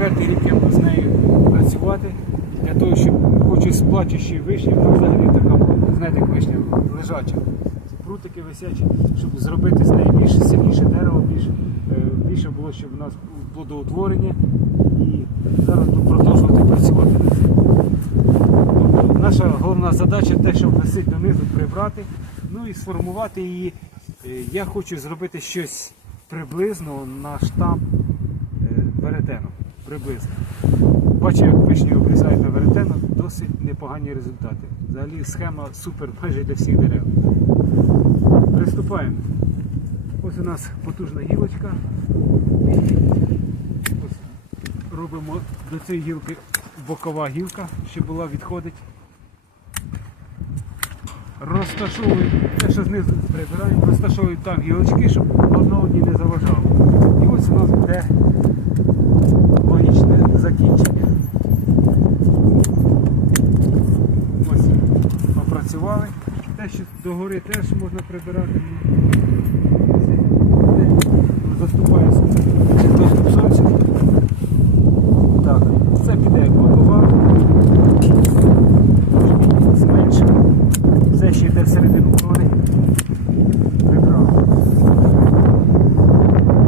четвертий рік я буду з нею працювати для того, щоб хочу з плачущої вишні, взагалі така, знаєте, вишня лежача. Прутики висячі, щоб зробити з неї більш сильніше дерево, більш, е, більше було, щоб у нас плодоутворення і зараз тут продовжувати працювати цим. Тобто наша головна задача те, щоб висить донизу, прибрати, ну і сформувати її. Е, Я хочу зробити щось приблизно на штамп е, веретену. Приблизно. Бачу, як вишні обрізають на веретену, досить непогані результати. Взагалі схема супер майже для всіх дерев. Приступаємо. Ось у нас потужна гілочка. Ось робимо до цієї гілки бокова гілка, що була відходить. Розташовуємо, те, що знизу прибираємо, розташовуємо там гілочки, щоб одна одній не заважало. І ось у нас буде закінчення. Ось опрацювали. Те, що догори теж можна прибирати. Заступаю доступ сонця. Так, це піде як бокова. Зменшимо. Це ще йде всередину крони. Прибрав.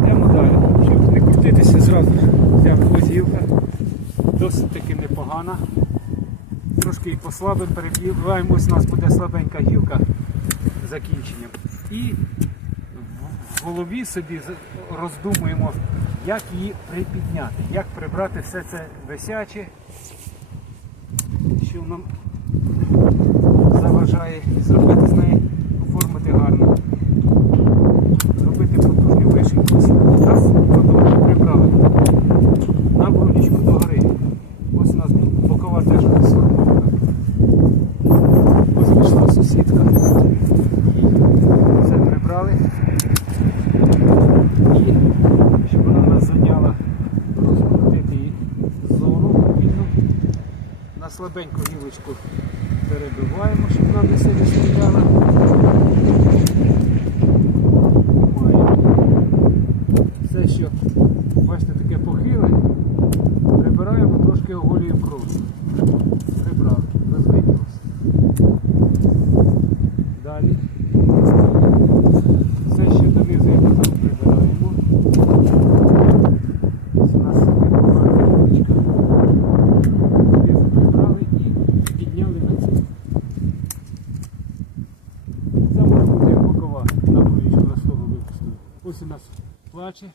Йдемо далі. Щоб не крутитися, зразу взяв ось гілка. Досить таки непогана. Її послабимо, перебиваємось, у нас буде слабенька гілка закінченням. І в голові собі роздумуємо, як її припідняти, як прибрати все це висяче, що нам заважає, зробити з неї, оформити гарно, зробити потужні вишеньки. Раз готово прибрали. На брунічку догори. Ось у нас бокова теж буде сформована. Ось пішла сусідка. Все прибрали. І щоб вона нас зайняла, розкрутити її зору вільно. На слабеньку гілочку перебиваємо, щоб нам не сильно стріляла. Все, що бачите, таке похиле, прибираємо, трошки оголюємо кров. Прибрали, розвиділося. Далі. Все ще донизу я казав, прибираємо. Ось у нас непогана вуличка. Знизу прибрали і підняли на це. Це може бути як бокова на вуличку на столу випустили. Ось у нас плаче,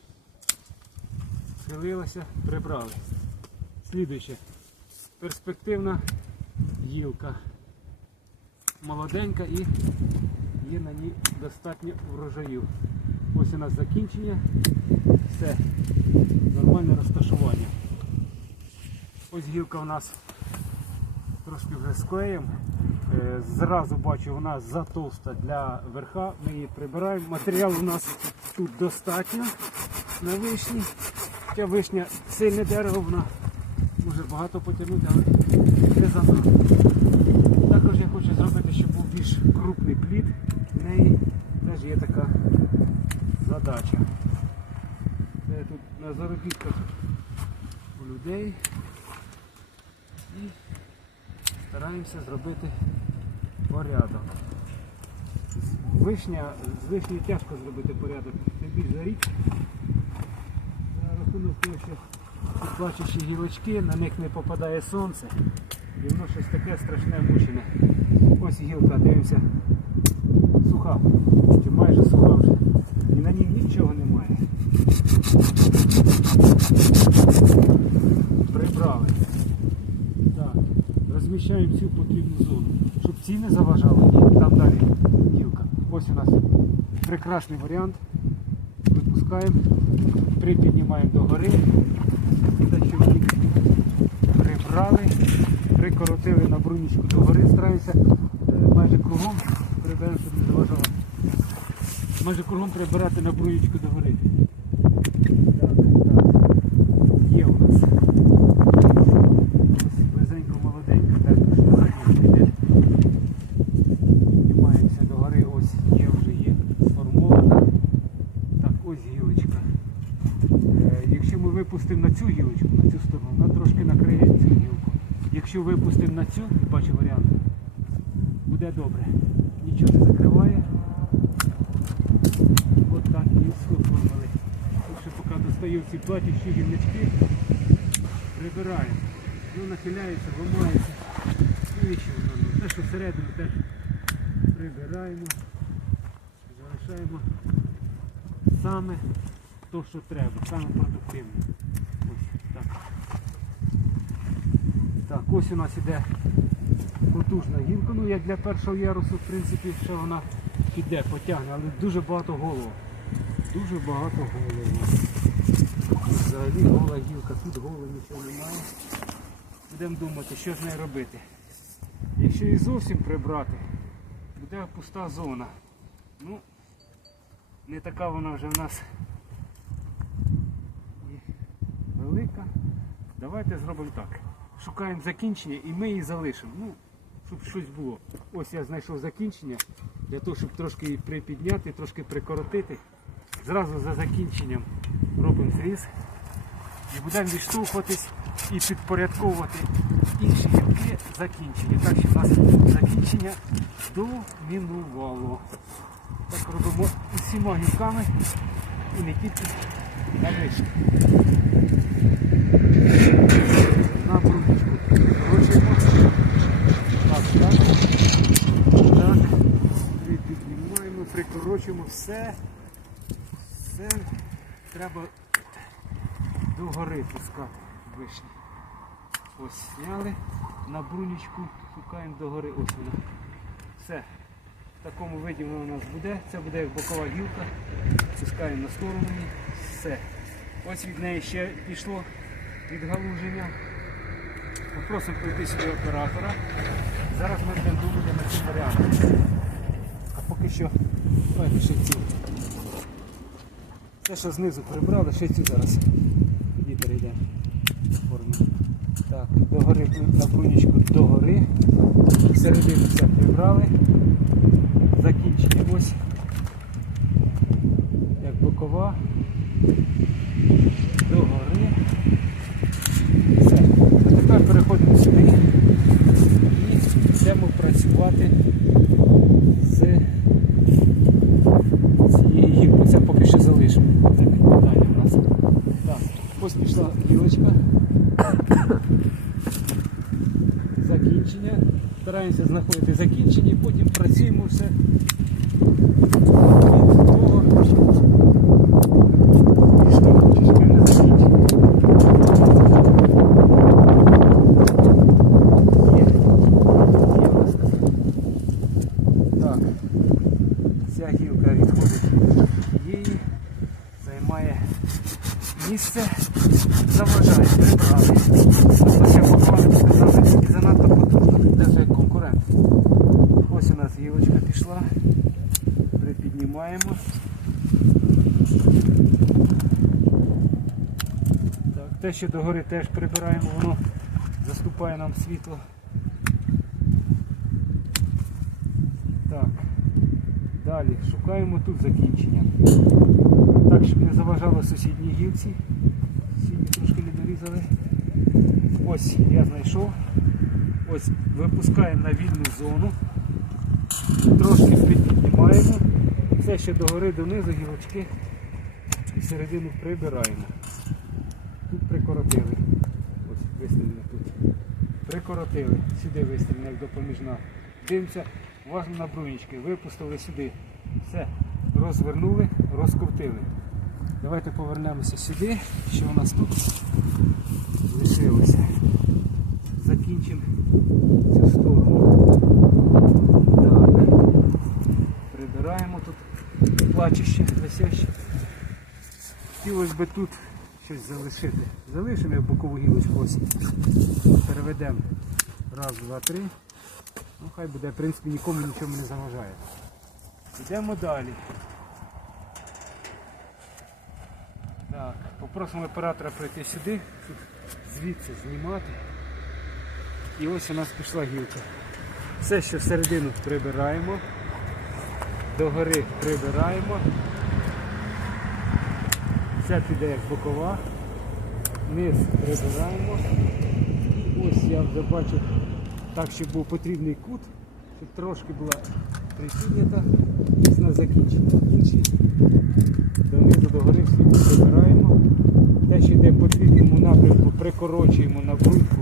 схилилася, прибрали. Слідуюче. Перспективна гілка. Молоденька і є на ній достатньо врожаю. Ось у нас закінчення. Все. Нормальне розташування. Ось гілка у нас трошки вже склеєм. Е, Зразу бачу, вона затовста для верха. Ми її прибираємо. Матеріалу у нас тут достатньо на вишні. Хоча вишня сильне дерево, вона може багато потягнути, але не занадто. Також я хочу зробити, щоб був більш крупний плід. В неї теж є така задача. Це я тут на заробітках у людей і стараємося зробити порядок. Вишня, з вишні тяжко зробити порядок, за рік. За рахунок того, що плачучі гілочки, на них не попадає сонце. І воно щось таке страшне мучене. Ось гілка, дивимося, суха, чи майже суха вже. І на ній нічого немає. Прибрали. Так, розміщаємо всю потрібну зону, щоб ці не заважали там далі гілка. Ось у нас прекрасний варіант. Випускаємо, припіднімаємо догори. Те, що ми прибрали, прикоротили на брунічку догори, стараємося е, майже кругом приберемо, щоб не заважало. Майже кругом прибирати на брунічку догори. Так, так. Є у нас. Ось близенько молоденько, також йде. Піднімаємося догори, ось є вже є сформована. Так, ось гілочка. Е, Якщо ми випустимо на цю гілочку, на цю сторону, вона трошки накриє цю гілку. Якщо випустимо на цю, бачу варіант, буде добре. Нічого не закриває. От так і оформили. Ще поки достаю ці платіші гілочки, прибираємо. Ну нахиляється, ламається. І нічого. Ну, те, що всередину теж прибираємо, залишаємо саме то, що треба, саме продуктивне. Ось так. Так, ось у нас іде потужна гілка, ну як для першого ярусу, в принципі, ще вона піде, потягне, але дуже багато голову. Дуже багато голову. Взагалі гола гілка, тут гола нічого немає. Будемо думати, що з нею робити. Якщо її зовсім прибрати, буде пуста зона. Ну, не така вона вже в нас і велика. Давайте зробимо так. Шукаємо закінчення і ми її залишимо. Ну, щоб щось було. Ось я знайшов закінчення для того, щоб трошки її припідняти, трошки прикоротити. Зразу за закінченням робимо зріз і будемо відштовхуватись і підпорядковувати інші гілки закінчення. Так що у нас закінчення домінувало. Так робимо усіма гілками і не тільки на вишні. На бруничку прикручуємо. Так, так. Так. І піднімаємо, прикорочуємо все. Все треба догори пускати вишні. Ось зняли, на брунічку шукаємо догори. Ось вона. Все. В такому виді воно у нас буде. Це буде як бокова гілка. Пускаємо на сторону. Все. Ось від неї ще пішло відгалуження. Попросимо прийти сюди оператора. Зараз ми будемо думати на цим варіант. А поки що давайте ще ці. Це що знизу прибрали, ще цю зараз. Вітер йде. Так, догори на брунічку догори. Середину все прибрали. Закінчення ось. Як бокова. Догори. Все. А тепер переходимо сюди і йдемо працювати з цієї гілки. Це поки що залишимо. Це підкладання у нас. Так, ось пішла гілочка. Закінчення. Стараємося знаходити закінчення і потім працюємо все. від того, пішки пішки не закінчення. Є. Є у нас так. Так. Ця гілка відходить від її, займає місце, заважає, прибрали. Ось я буквально сказав, і занадто потужно, це вже як конкурент. Ось у нас гілочка пішла, припіднімаємо. Так, те, що догори теж прибираємо, воно заступає нам світло. Так. Далі шукаємо тут закінчення. Так, щоб не заважало сусідній гілці. Сусідні трошки не дорізали. Ось я знайшов. Ось випускаємо на вільну зону. Трошки піднімаємо. Все ще догори донизу гілочки і середину прибираємо. Тут прикоротили. Ось вистрілено тут. Прикоротили. Сюди вистрілено як допоміжна. Дивимося, уважно на брунічки. Випустили сюди. Все. Розвернули, розкрутили. Давайте повернемося сюди. Що у нас тут лишилося? Закінчимо цю сторону. Так. Прибираємо тут висяще. Хотілося б тут щось залишити. Залишимо як бокову гілочку ось. Переведемо. Раз, два, три. Ну хай буде, в принципі, нікому нічого не заважає. Йдемо далі. Так, попросимо оператора прийти сюди, щоб звідси знімати. І ось у нас пішла гілка. Все, що всередину прибираємо, догори прибираємо. Це піде як бокова. Низ прибираємо. І ось я вже бачу, так, щоб був потрібний кут, щоб трошки була присіднята, десь закінчена. Інші донизу до гори всі прибираємо. Те, що йде по потрібному напрямку, прикорочуємо на брудку.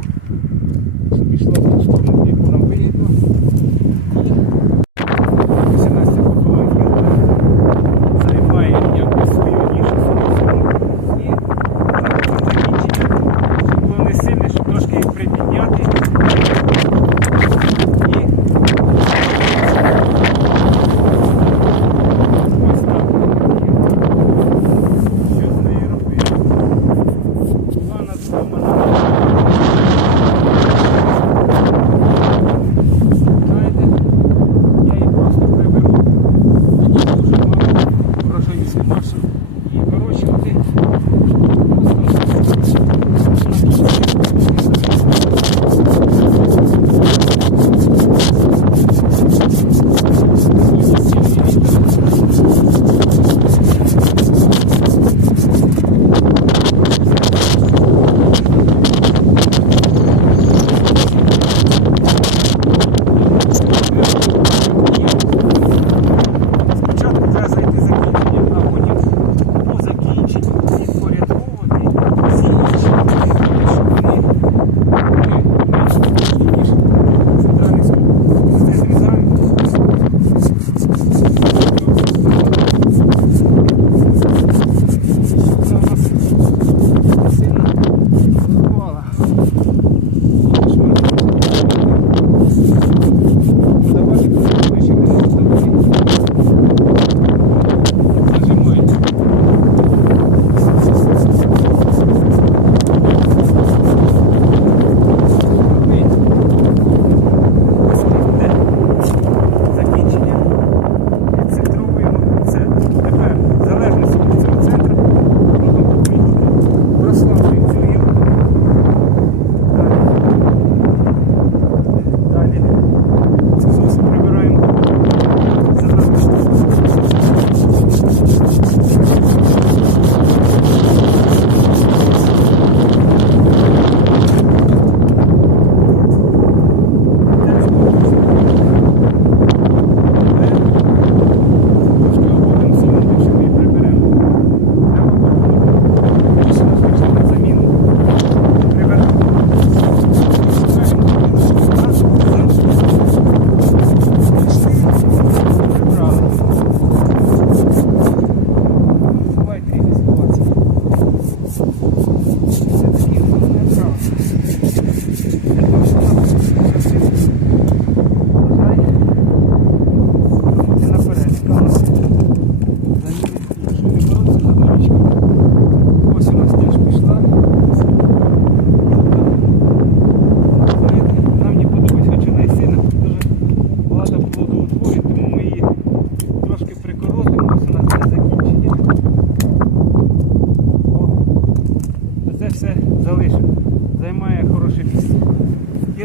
хороше місце.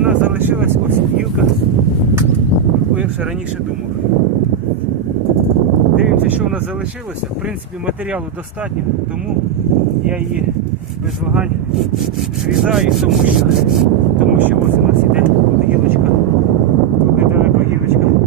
нас залишилась ось гілка, яку я ще раніше думав. Дивимося, що у нас залишилося. В принципі, матеріалу достатньо, тому я її без вагань зрізаю, тому що тому що ось у нас іде от гілочка, туди далеко гілочка.